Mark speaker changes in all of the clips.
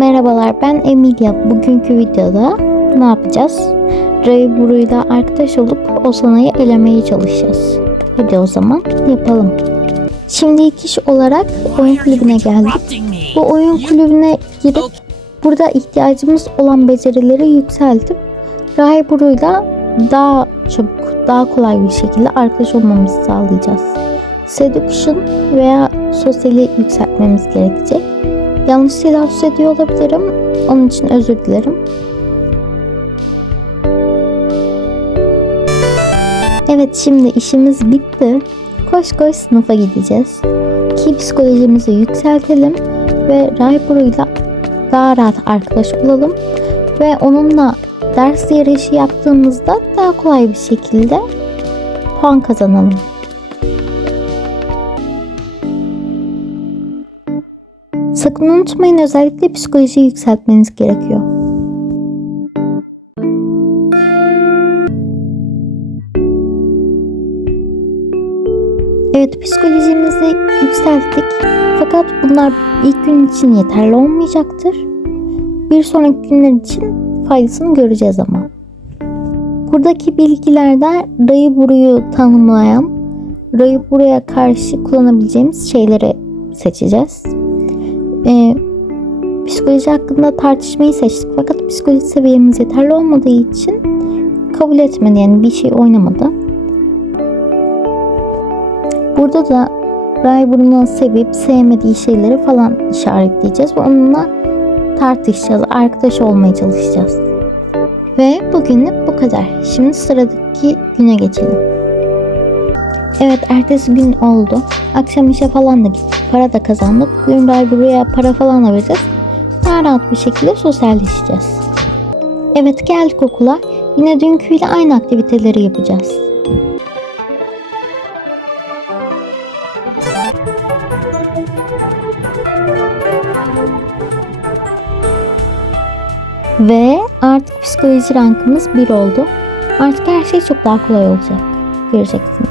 Speaker 1: Merhabalar ben Emilia. Bugünkü videoda ne yapacağız? Ray Buru'yla arkadaş olup Osana'yı elemeye çalışacağız. Hadi o zaman yapalım. Şimdi ilk iş olarak oyun kulübüne geldik. Bu oyun kulübüne girip burada ihtiyacımız olan becerileri yükseltip Ray Buru'yla daha çabuk, daha kolay bir şekilde arkadaş olmamızı sağlayacağız. Seduction veya sosyali yükseltmemiz gerekecek. Yanlış telaffuz ediyor olabilirim. Onun için özür dilerim. Evet şimdi işimiz bitti. Koş koş sınıfa gideceğiz. Ki psikolojimizi yükseltelim ve Rayburu'yla daha rahat arkadaş olalım. Ve onunla ders yarışı yaptığımızda daha kolay bir şekilde puan kazanalım. Sakın unutmayın özellikle psikolojiyi yükseltmeniz gerekiyor. Evet psikolojimizi yükselttik. Fakat bunlar ilk gün için yeterli olmayacaktır. Bir sonraki günler için faydasını göreceğiz ama. Buradaki bilgilerden rayı buruyu tanımlayan, rayı buraya karşı kullanabileceğimiz şeyleri seçeceğiz e, psikoloji hakkında tartışmayı seçtik. Fakat psikoloji seviyemiz yeterli olmadığı için kabul etmedi. Yani bir şey oynamadı. Burada da Raybur'un sevip sevmediği şeyleri falan işaretleyeceğiz ve onunla tartışacağız. Arkadaş olmaya çalışacağız. Ve bugünlük bu kadar. Şimdi sıradaki güne geçelim. Evet ertesi gün oldu. Akşam işe falan da gittik. Para da kazandık. Bugün buraya para falan vereceğiz. Daha rahat bir şekilde sosyalleşeceğiz. Evet geldik okula. Yine dünküyle aynı aktiviteleri yapacağız. Ve artık psikoloji rankımız 1 oldu. Artık her şey çok daha kolay olacak. Göreceksiniz.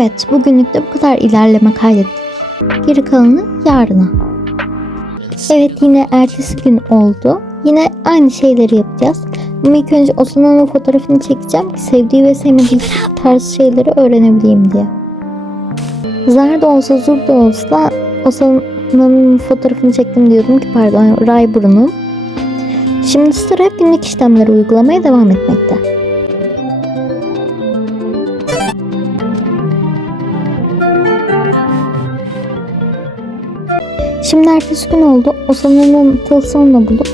Speaker 1: Evet, bugünlük de bu kadar ilerleme kaydettik. Geri kalanı yarına. Evet, yine ertesi gün oldu. Yine aynı şeyleri yapacağız. Ama ilk önce Osana'nın fotoğrafını çekeceğim ki sevdiği ve sevmediği tarz şeyleri öğrenebileyim diye. Zar da olsa zur da olsa Osana'nın fotoğrafını çektim diyordum ki pardon Rayburun'un. Şimdi sıra günlük işlemleri uygulamaya devam etmekte. Şimdi ertesi gün oldu. Osana'nın tılsımını bulup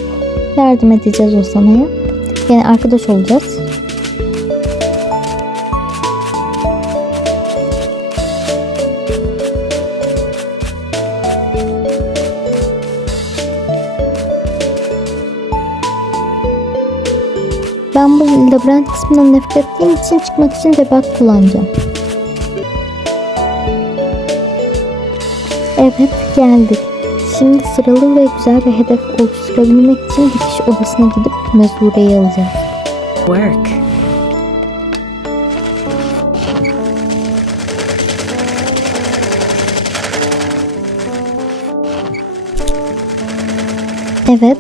Speaker 1: yardım edeceğiz Osana'ya. Yani arkadaş olacağız. Ben bu labirent kısmından nefret ettiğim için çıkmak için debug kullanacağım. Evet geldik. Şimdi sıralı ve güzel bir hedef oluşturabilmek için dikiş odasına gidip mezureyi alacağız.
Speaker 2: Work.
Speaker 1: Evet,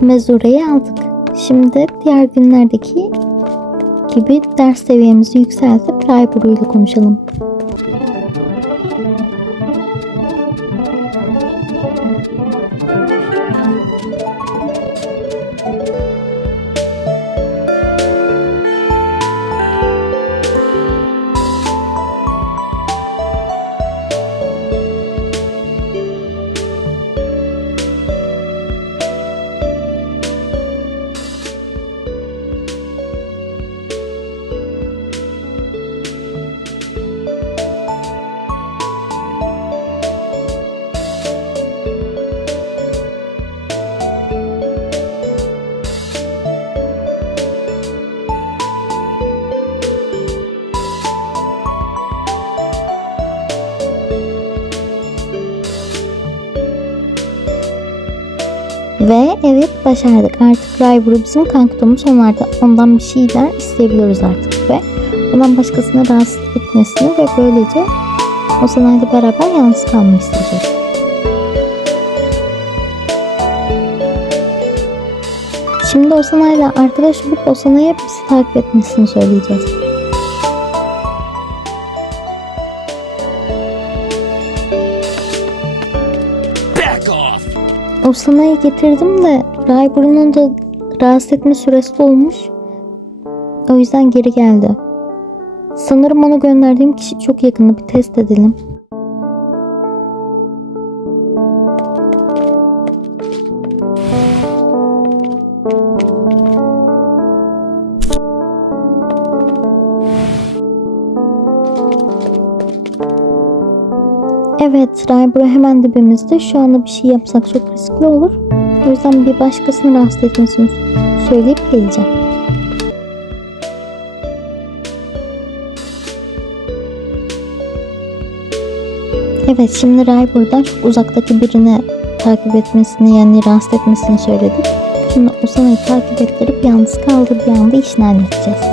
Speaker 1: mezureyi aldık. Şimdi diğer günlerdeki gibi ders seviyemizi yükseltip Rayburu ile konuşalım. Evet başardık. Artık Raybur'u bizim kankutomuz onlarda ondan bir şeyler isteyebiliyoruz artık ve ondan başkasını rahatsız etmesini ve böylece o sanayla beraber yalnız kalmayı isteyeceğiz. Şimdi o sanayla arkadaş olup o sanaya bizi takip etmesini söyleyeceğiz. O sanayı getirdim de Raybur'un da rahatsız etme süresi dolmuş. O yüzden geri geldi. Sanırım ona gönderdiğim kişi çok yakında bir test edelim. Evet, Raybur hemen dibimizde. Şu anda bir şey yapsak çok riskli olur. O yüzden bir başkasını rahatsız etmesini söyleyip geleceğim. Evet, şimdi Raybur'dan çok uzaktaki birini takip etmesini yani rahatsız etmesini söyledik. Şimdi Osana'yı takip ettirip yalnız kaldığı bir anda işini halledeceğiz.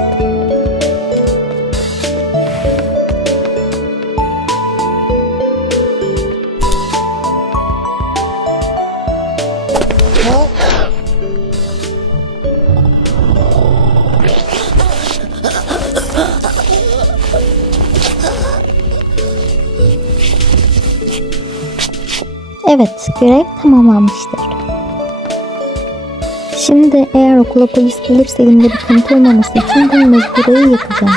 Speaker 1: Evet, görev tamamlanmıştır. Şimdi eğer okula polis gelirse elimde bir kanıt olmaması için bu mezburayı yakacağım.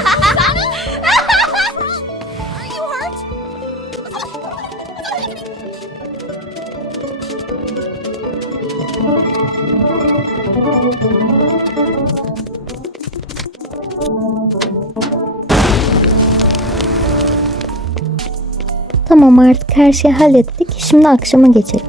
Speaker 1: Tamam artık her şeyi hallettik. Şimdi akşama geçelim.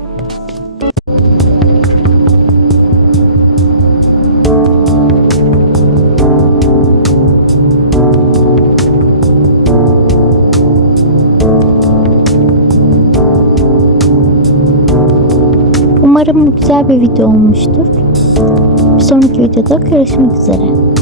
Speaker 1: Umarım güzel bir video olmuştur. Bir sonraki videoda görüşmek üzere.